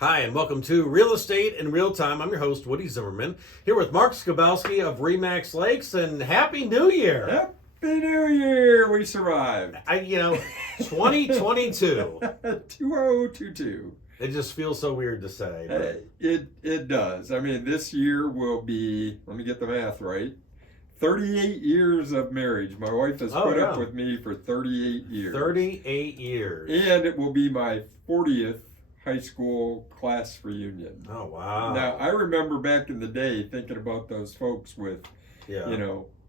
Hi, and welcome to Real Estate in Real Time. I'm your host, Woody Zimmerman, here with Mark Skabowski of Remax Lakes, and Happy New Year! Happy New Year! We survived. 2022. 2022. It just feels so weird to say. But... It does. I mean, this year will be, let me get the math right, 38 years of marriage. My wife has put up with me for 38 years. 38 years. And it will be my 40th high school class reunion. Oh, wow. Now, I remember back in the day thinking about those folks with,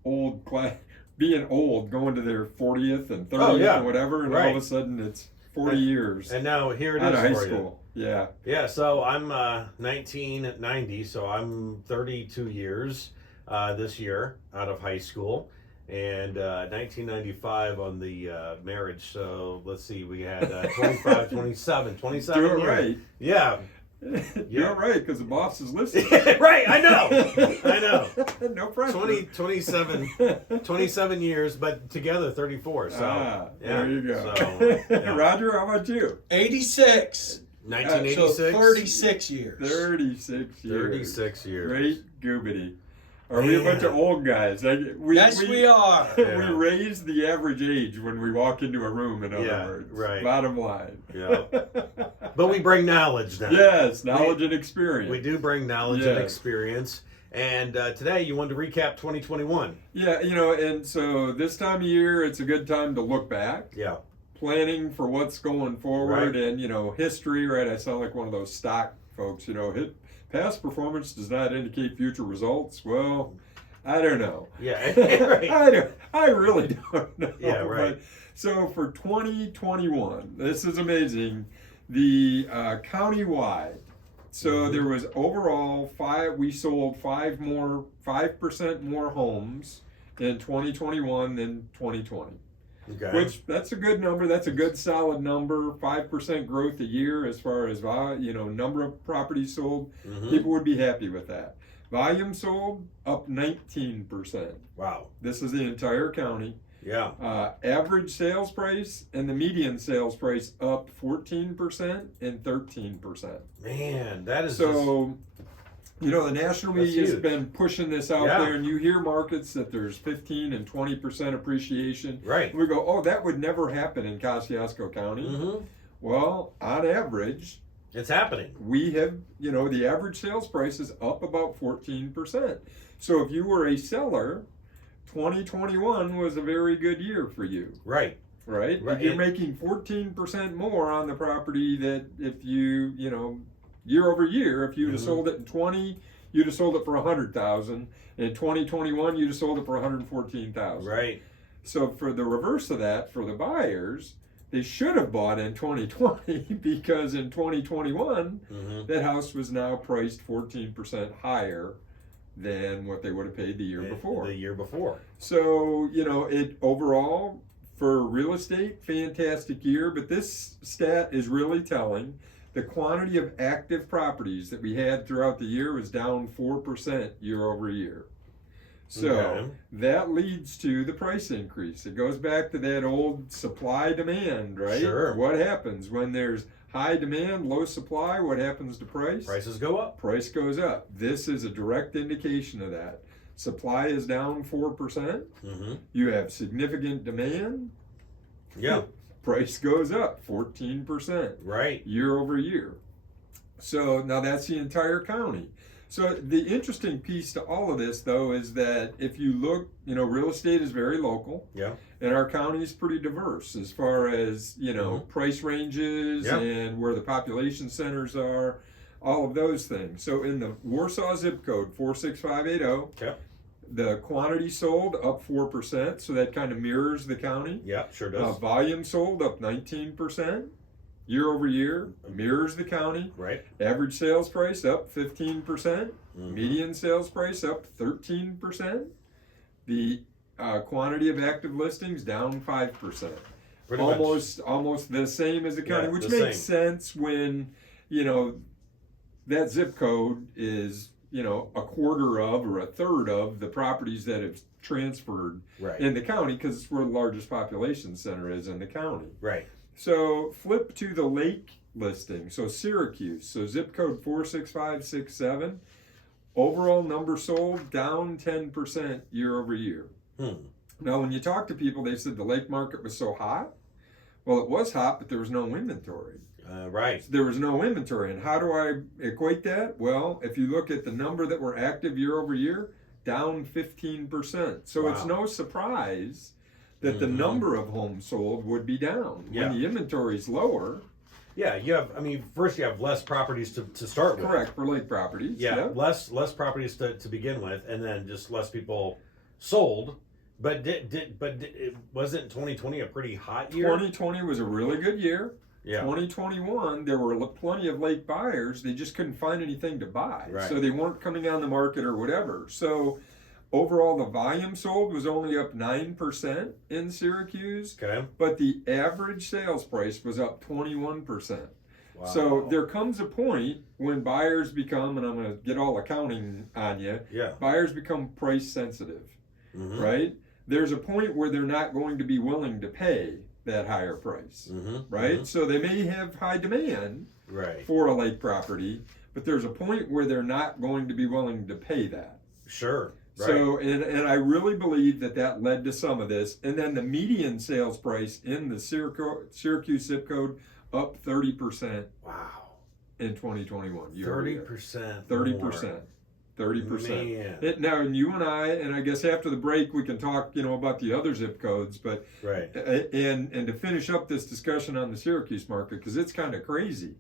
old class, being old, going to their 40th and 30th and whatever, and all of a sudden it's 40 years. And now here it out is of high for school. You. Yeah. Yeah, so I'm 1990, so I'm 32 years this year out of high school. And 1995 on the marriage. So let's see, we had 25, 27 Do it years. right. Yeah. Do it right, because the boss is listening. Right, I know. No pressure. 27 years, but together 34. So there you go. So, Roger, how about you? 86. 1986. So 36 years. 36 years. 36 years. Great goobity. Are we a bunch of old guys? Yes, we are. We raise the average age when we walk into a room, in other words. Right. Bottom line. Yeah. But we bring knowledge now. Yes, knowledge and experience. We do bring knowledge and experience. And today you wanted to recap 2021. Yeah, and so this time of year, it's a good time to look back. Yeah. Planning for what's going forward and, history, right? I sound like one of those stock folks, past performance does not indicate future results. Well, I don't know. Yeah, right. I really don't know. Yeah, right. But, so for 2021, this is amazing. The countywide. So there was overall we sold 5% more homes in 2021 than 2020. Okay. Which, that's a good number. That's a good solid number. 5% growth a year as far as number of properties sold. People would be happy with that. Volume sold up 19%. Wow. This is the entire county. Yeah. Average sales price and the median sales price up 14% and 13%. Man, that is so. The national media has been pushing this out there, and you hear markets that there's 15 and 20% appreciation. Right. We go, oh, that would never happen in Kosciusko County. Well, on average, it's happening. We have, the average sales price is up about 14%. So if you were a seller, 2021 was a very good year for you. Right. Right? If you're making 14% more on the property that if you, year over year, if you'd have sold it in 20, you'd have sold it for $100,000. In 2021, you'd have sold it for $114,000. Right. So for the reverse of that, for the buyers, they should have bought in 2020 because in 2021, that house was now priced 14% higher than what they would have paid the year before. The year before. So, it overall, for real estate, fantastic year. But this stat is really telling. The quantity of active properties that we had throughout the year was down 4% year over year. So that leads to the price increase. It goes back to that old supply demand, right? Sure. What happens when there's high demand, low supply? What happens to price? Prices go up. Price goes up. This is a direct indication of that. Supply is down 4%. You have significant demand. Yeah. Price goes up 14%. Right. Year over year. So now that's the entire county. So the interesting piece to all of this, though, is that if you look, real estate is very local. Yeah. And our county is pretty diverse as far as, price ranges and where the population centers are, all of those things. So in the Warsaw zip code, 46580, the quantity sold up 4%, so that kind of mirrors the county. Yeah, sure does. Volume sold up 19%. Year over year, mirrors the county. Right. Average sales price up 15%. Median sales price up 13%. The quantity of active listings down 5%. Almost the same as the county, which makes sense when, that zip code is, a quarter of or a third of the properties that have transferred in the county because it's where the largest population center is in the county. Right. So flip to the Lake listing. So Syracuse, so zip code 46567. Overall number sold down 10% year over year. Now, when you talk to people, they said the lake market was so hot. Well, it was hot, but there was no inventory. Right. There was no inventory. And how do I equate that? Well, if you look at the number that were active year over year, down 15%. So Wow. it's no surprise that the number of homes sold would be down. Yeah. When the inventory is lower. Yeah, you have. I mean, first you have less properties to start with. Correct, for lake properties. Yeah, less properties to begin with, and then just less people sold. But wasn't 2020 a pretty hot year? 2020 was a really good year. Yeah. 2021, there were plenty of lake buyers. They just couldn't find anything to buy. Right. So they weren't coming on the market or whatever. So overall, the volume sold was only up 9% in Syracuse. Okay. But the average sales price was up 21%. Wow. So there comes a point when buyers become, and I'm going to get all accounting on you, Yeah. buyers become price sensitive, right? There's a point where they're not going to be willing to pay that higher price, right? So they may have high demand Right. for a lake property, but there's a point where they're not going to be willing to pay that. Sure. Right. So, and I really believe that led to some of this. And then the median sales price in the Syracuse zip code up 30% Wow. in 2021. 30%. 30%. 30%. Man. Now, and you and I guess after the break we can talk, about the other zip codes, but Right. and to finish up this discussion on the Syracuse market, because it's kind of crazy.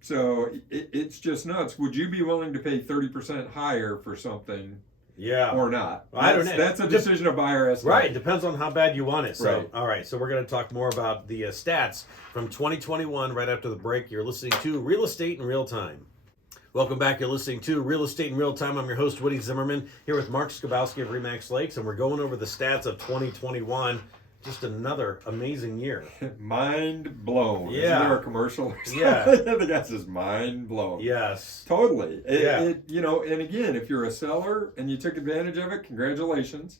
So it's just nuts. Would you be willing to pay 30% higher for something? Yeah. Or not? I don't know. That's a decision a buyer has to Right, make. depends on how bad you want it. So, Right. all right, so we're going to talk more about the stats from 2021 right after the break. You're listening to Real Estate in Real Time. Welcome back. You're listening to Real Estate in Real Time. I'm your host, Woody Zimmerman, here with Mark Skabowski of Remax Lakes, and we're going over the stats of 2021. Just another amazing year. Mind blown. Yeah. Isn't there a commercial? Yeah. The guy says mind blown. Yes. Totally. Yeah. And again, if you're a seller and you took advantage of it, congratulations.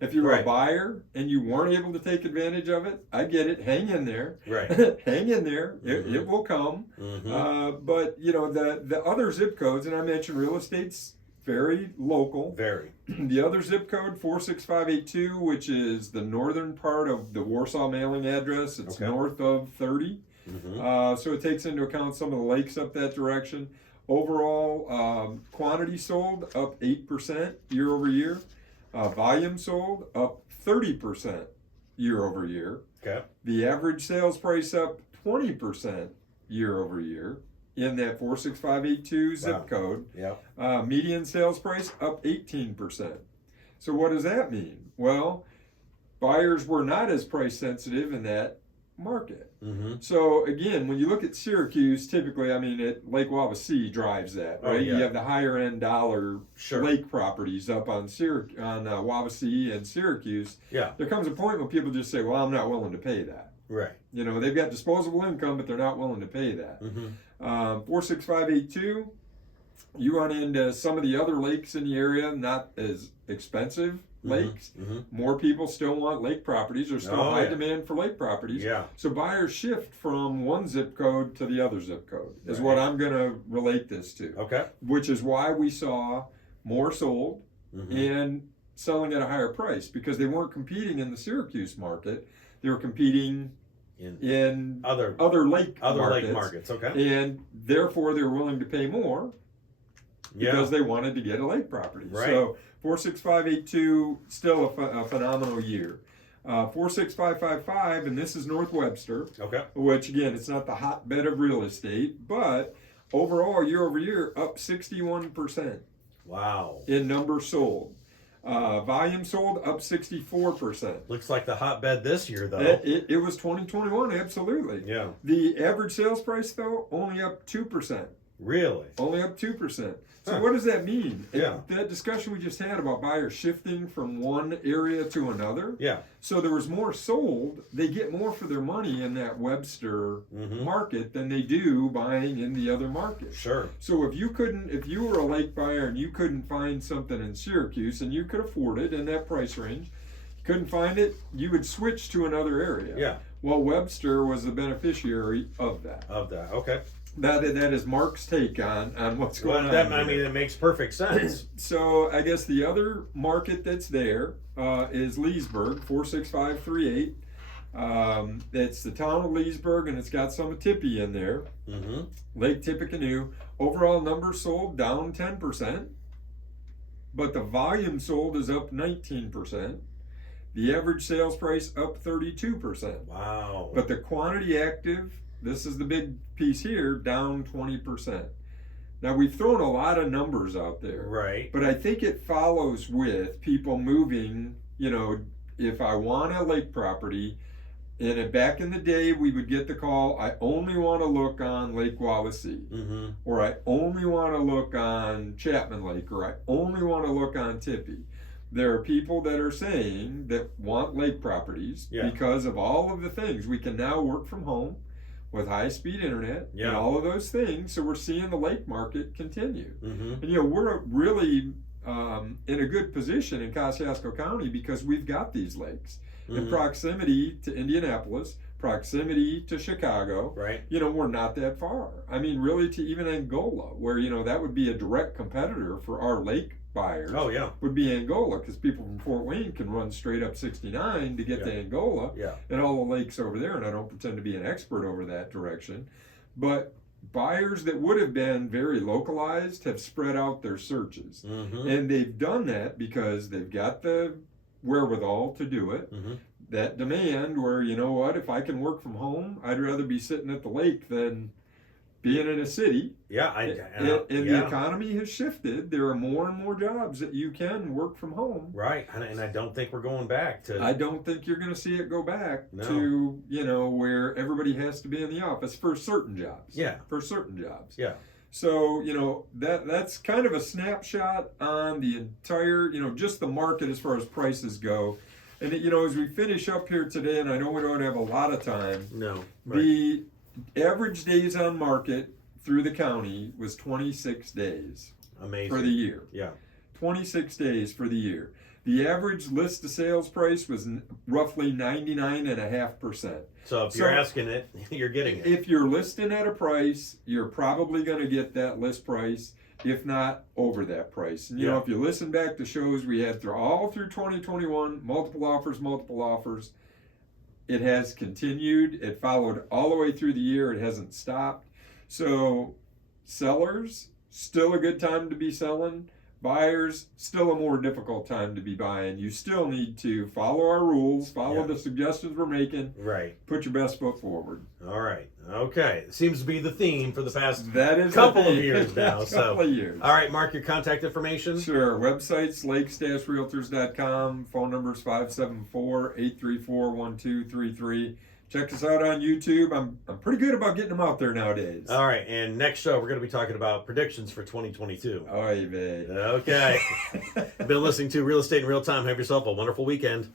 If you were Right. a buyer and you weren't able to take advantage of it, I get it. Hang in there. Right. Hang in there. It will come. But the other zip codes, and I mentioned real estate's very local. Very. The other zip code, 46582, which is the northern part of the Warsaw mailing address. It's Okay. north of 30. So it takes into account some of the lakes up that direction. Overall, quantity sold up 8% year over year. Volume sold up 30% year over year. Okay. The average sales price up 20% year over year in that 46582 zip Wow. code. Yeah. Median sales price up 18%. So what does that mean? Well, buyers were not as price sensitive in that market. So again, when you look at Syracuse, typically, Lake Wawasee drives that, right? Oh, yeah. You have the higher end dollar Sure. lake properties up on Wawasee and Syracuse. Yeah. There comes a point when people just say, well, I'm not willing to pay that. Right. They've got disposable income, but they're not willing to pay that. 46582, you run into some of the other lakes in the area, not as expensive lakes. More people still want lake properties. There's still high demand for lake properties. Yeah. So buyers shift from one zip code to the other zip code is Right. what I'm going to relate this to. Okay. Which is why we saw more sold and selling at a higher price, because they weren't competing in the Syracuse market. They were competing in other lake markets. Okay. and therefore they're willing to pay more because they wanted to get a lake property. Right. So 46582, still a phenomenal year. 46555, and this is North Webster, Okay. which again, it's not the hotbed of real estate, but overall year over year up 61% Wow. in numbers sold. Volume sold up 64%. Looks like the hotbed this year, though. It was 2021, absolutely. Yeah. The average sales price, though, only up 2%. Really? Only up 2%. So Huh. what does that mean? Yeah. That discussion we just had about buyers shifting from one area to another. Yeah. So there was more sold. They get more for their money in that Webster market than they do buying in the other market. Sure. So if you were a lake buyer and you couldn't find something in Syracuse and you could afford it in that price range, you couldn't find it, you would switch to another area. Yeah. Well, Webster was the beneficiary of that. Okay. That is Mark's take on what's going on. I mean, it makes perfect sense. So I guess the other market that's there is Leesburg, 46538. It's the town of Leesburg, and it's got some of Tippy in there. Mm-hmm. Lake Tippecanoe. Overall numbers sold down 10%, but the volume sold is up 19%. The average sales price up 32%. Wow. But the quantity active, this is the big piece here, down 20%. Now we've thrown a lot of numbers out there. Right. But I think it follows with people moving, if I want a lake property, and back in the day we would get the call, I only want to look on Lake Wawasee, Mm-hmm. or I only want to look on Chapman Lake, or I only want to look on Tippy. There are people that are saying that want lake properties because of all of the things. We can now work from home with high-speed internet and all of those things, so we're seeing the lake market continue. Mm-hmm. And we're really in a good position in Kosciusko County because we've got these lakes in proximity to Indianapolis, proximity to Chicago. Right. We're not that far. I mean, really, to even Angola, where that would be a direct competitor for our lake buyers. Oh yeah. Would be Angola, because people from Fort Wayne can run straight up 69 to get to Angola. Yeah. And all the lakes over there, and I don't pretend to be an expert over that direction, but buyers that would have been very localized have spread out their searches. Mm-hmm. And they've done that because they've got the wherewithal to do it. Mm-hmm. That demand where, if I can work from home, I'd rather be sitting at the lake than being in a city. Yeah. The economy has shifted. There are more and more jobs that you can work from home. Right. And I don't think we're going back to. I don't think you're going to see it go back to, where everybody has to be in the office for certain jobs. Yeah. For certain jobs. Yeah. So, that's kind of a snapshot on the entire, just the market as far as prices go. And, as we finish up here today, and I know we don't have a lot of time. No. Right. The average days on market through the county was 26 days. Amazing. For the year. Yeah. 26 days for the year. The average list to sales price was roughly 99.5%. So if you're asking it, you're getting it. If you're listing at a price, you're probably going to get that list price, if not over that price. And if you listen back to shows we had all through 2021, multiple offers, it has continued. It followed all the way through the year. It hasn't stopped. So sellers, still a good time to be selling. Buyers, still a more difficult time to be buying. You still need to follow our rules, follow the suggestions we're making. Right. Put your best foot forward. All right. Okay. Seems to be the theme for the past couple of years now. Couple of years. All right, Mark, your contact information? Sure. Website's lakes-realtors.com. Phone number's 574-834-1233. Check us out on YouTube. I'm pretty good about getting them out there nowadays. All right, and next show we're going to be talking about predictions for 2022. Oy vey. Okay. You've been listening to Real Estate in Real Time. Have yourself a wonderful weekend.